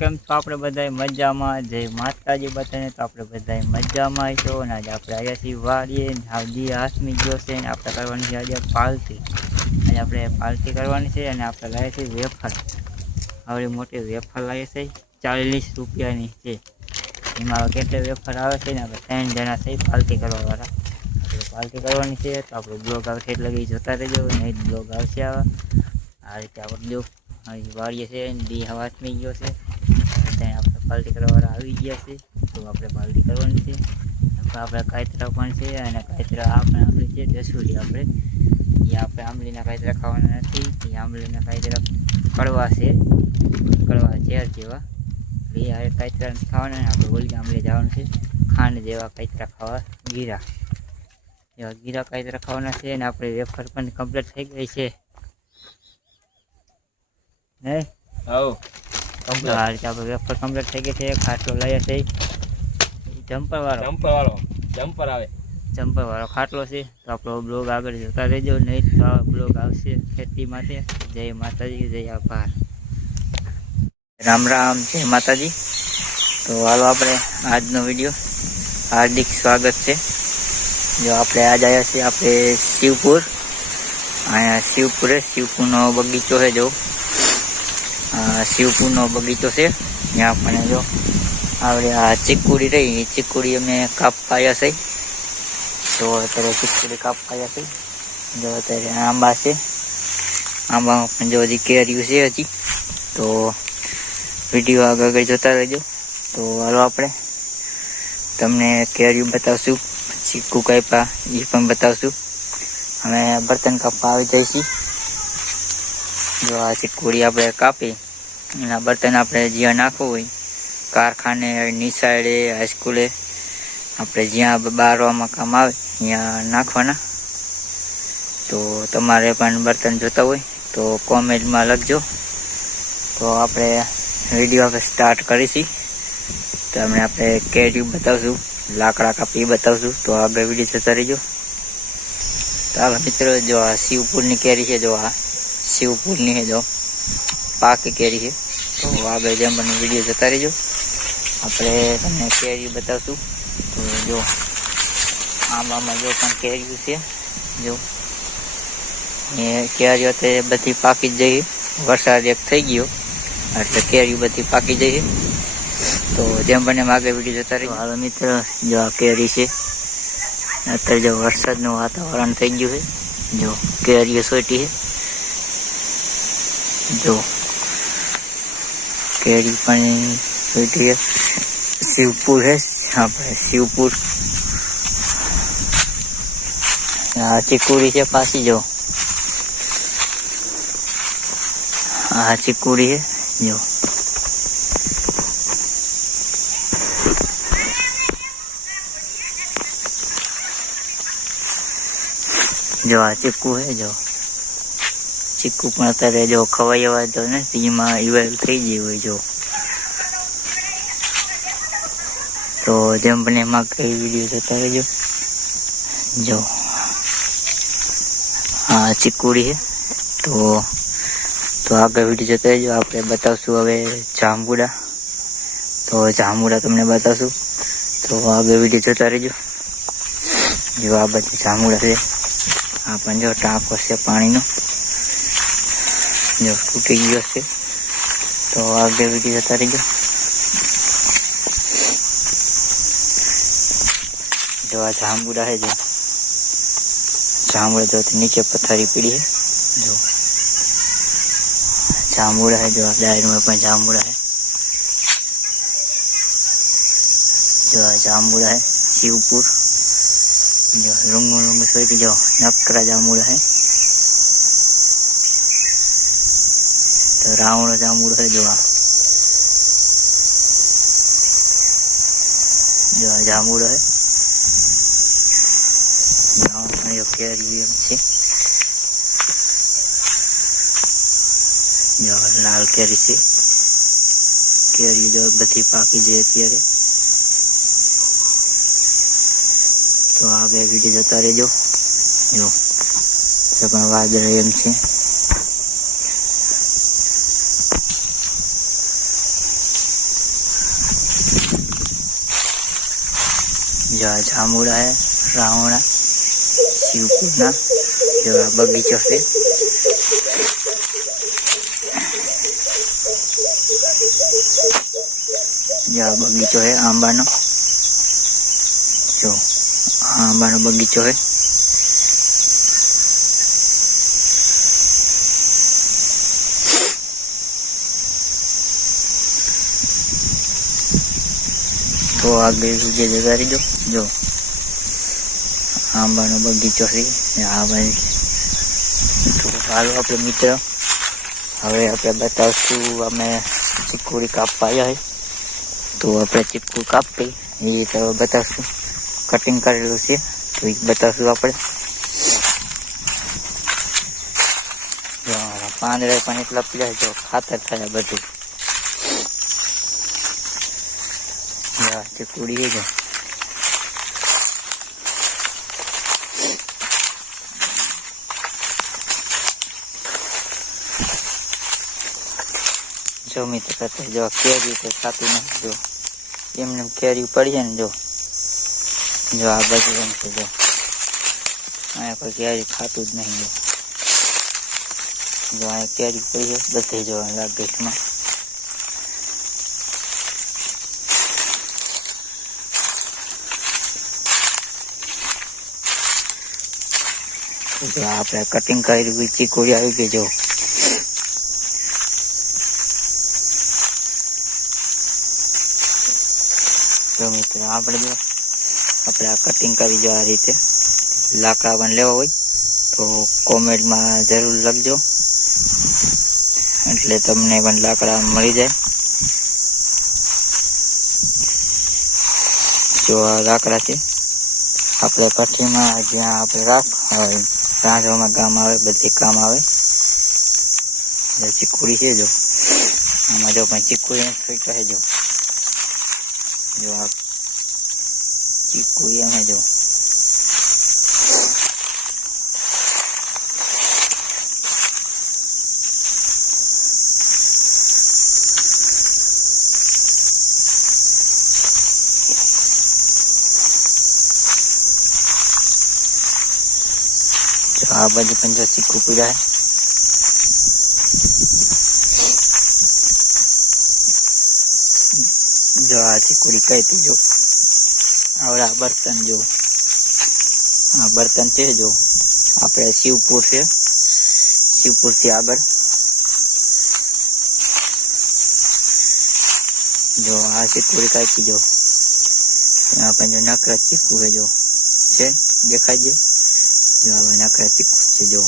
કેમ છો આપણે બધાય મજામાં? જય માતાજી બધાને. તો આપણે બધાય મજામાં છો ને આજે આપણે આવ્યા છીએ વાડીએ. હાજી હાથમી ગયો છે ને આપણે કરવાની છે આજે પાલટી. આજે આપણે પાલટી કરવાની છે અને આપણે લાવીએ છીએ વેફર. આવડી મોટી વેફર લાવીએ છીએ 40 રૂપિયાની છે. એમાં કેટલા વેફર આવે છે ને આપણે 3 જણા છે પાલટી કરવાવાળા. આપણે પાલટી કરવાની છે તો આપણે બ્લોગ આવશે એટલે લગી જોતા રહેજો. નહીં બ્લોગ આવશે આવા આ રીતે આપણે જો વાળીએ છે દી હાથમી ગયો છે ત્યાં આપણે પાલટી કરવાવાળા આવી ગયા છે. તો આપણે પાલટી કરવાની છે. આપણે કાયતરા પણ છે અને કાયતરા આપણે આંબલી છે દસુરી આપણે એ આપણે આંબલીના કાયતરા ખાવાના નથી. એ આંબલીના કાયતરા કડવા છે, કડવા ઝેર જેવા. એ કાયતરા ખાવાના આપણે ઓલી આંબલી જવાનું છે ખાંડ જેવા કાયતરા ખાવા ગીરા એવા ગીરા કાયતરા ખાવાના છે. અને આપણે વેફર પણ કમ્પ્લીટ થઈ ગઈ છે નહીં? આ રીતે આપણે વેફર કમ્પ્લીટ થઈ ગઈ છે. ખાટલો લઈએ છે જમ્પર વાળો ખાટલો છે. તો આપણો બ્લોગ આગળ જોતા રહેજો. નહીં તો બ્લોગ આવશે ખેતી માટે. જય માતાજી, જય આભાર, રામ રામ, જય માતાજી. તો હાલો આપણે આજનો વિડીયો હાર્દિક સ્વાગત છે. જો આપણે આજ આવ્યા છીએ આપણે શિવપુર. અહીંયા શિવપુરનો બગીચો છે. જો શિવપુરનો બગીચો છે. ત્યાં આપણે જો આપણે આ ચીકુડી રહી, ચીકુડી અમે કાપવાયા છે. તો અત્યારે ચીકુડી કાપવાયા છે. જો અત્યારે આંબા છે, આંબામાં પણ જો હજી કેરીયું છે હજી. તો વિડીયો આગળ જોતા રહેજો. તો હાલો આપણે તમને કેરીયું બતાવશું, ચીકુ કાપ્યા એ પણ બતાવશું. અમે બર્તન કાપવા આવી જઈશું. જો આ ચીકુડી આપણે કાપી એના બર્તન આપણે જ્યાં નાખવું હોય કારખાને, નિશાળે, હાઈસ્કૂલે, આપણે જ્યાં બારવામાં કામ આવે ત્યાં નાખવાના. તો તમારે પણ બર્તન જોતા હોય તો કોમેન્ટમાં લખજો. તો આપણે વિડીયો આપણે સ્ટાર્ટ કરીશું. તમને આપણે કેરીયું બતાવશું, લાકડા કાપી બતાવશું. તો આગળ વિડીયો જોતા રહીજો. ચાલો મિત્રો, જો આ શિવપુરની કેરી છે. જો આ શિવપુરની છે, જો પાકી કેરી છે. તો આગળ જેમ બને વિડીયો જોતા રહીજો. આપણે તમને કેરી બતાવશું. તો જો આંબામાં જો પણ કેરીઓ છે. જો એ કેરીઓ તે બધી પાકી જ જઈ. વરસાદ એક થઈ ગયો એટલે કેરીઓ બધી પાકી જઈ. તો જેમ બને આગળ વિડીયો જોતા રહીજો. હાલો મિત્રો, જો આ કેરી છે. અત્યારે જો વરસાદનું વાતાવરણ થઈ ગયું છે. જો કેરીઓ સોટી છે. જો કેરી પણ સોટી છે. શિવપુર છે આપણે શિવપુર. આ ચીકુડી છે પાછી. જો આ ચીકુડી છે. જો જો આ ચીકુ છે. જો ચીકુ પણ અત્યારે જો ખવાઈ એવા તો ને એમાં ઇવેલ થઈ ગઈ હોય. જો તો જેમ બને એમાં કઈ વિડીયો જોતા રહેજો. જો હા ચીકુડી છે. તો આગળ વિડીયો જોતા રહેજો. આપણે બતાવશું હવે જાંબુડા. તો જાંબુડા તમને બતાવશું. તો આગળ વિડીયો જોતા રહેજો. જો આ બધી જાંબુડા છે. આ પણ જો ટાંકો છે પાણીનો, જો તૂટી ગયો છે. તો આગળ વિડીયો જતા રહીજો. જો આ જાંબુડા છે. જો જાંબુડા જો નીચે પથારી પીડી છે. જો જાંબુડા છે. જો આ ડાયરમાં પણ જાંબુડા છે. જો આ જાંબુડા છે શિવપુર. જો રૂંગું સોટી. જો નકરા જાંબુડા છે. તો રાવણો જાંબુડો છે. જો આ જાંબુડો છે. કેરી એમ છે. જો લાલ કેરી છે. કેરી જો બધી પાકી જાય અત્યારે. તો આગળ વિડીયો જોતા રહેજો. જો પણ વાદળ એમ છે. जो आ जामुड़ा है, रावणा, शिवपुरना, जो आ बगीचो से। जो आ बगीचो है आंबानो, जो आंबानो बगीचो है। तो आगे जता रही जो आंबानो बगीचो है आ भाई। तो हालो अपने मित्र हवे अपने बतावशुं अमे चीकुड़ी कापवा आव्या है। तो अपने चीकू कापी ये तो बतावशुं, कटिंग करेलुं छे तो ये बतावशुं आपणे। जो પાંદડા પણ એટલા પીળા જો ખાતર થાય બધું। ચીકુડી है जो जो मित्र कहते जो केरी तो खाती नहीं, जो एमने केरी पड़ी है जो आ बाजू से जो अँ कोई केरी खातु ज नहीं। जो अँ केरी पड़ी है बधे जो लागेश में। जो आपने कटिंग करी चीकुड़ी आई गई जो मित्र આપણે જો આપણે આ કટિંગ કરી જો આ રીતે લાકડા પણ લેવા હોય તો કોમેન્ટમાં જરૂર લખજો એટલે તમને પણ લાકડા મળી જાય। જો આ લાકડા છે આપણે કઠીમાં જ્યાં આપણે રાખ રાંધવામાં કામ આવે, બધે કામ આવે। ચીકુડી છે જો આમાં જો પણ ચીકુડી ફિટ રહે जो आप चीकू ये में जो आ बाजू पंजा चीकू पीड़ा है। जो आ चीकुड़ी कहती जो और बर्तन जो आ बर्तन है जो अपने शिवपुर से आगर जो आ चीकुड़ी कहती जो यहाँ पर जो नकरा चीकू है जो है देखाई जो आ नकरा चीकू है जो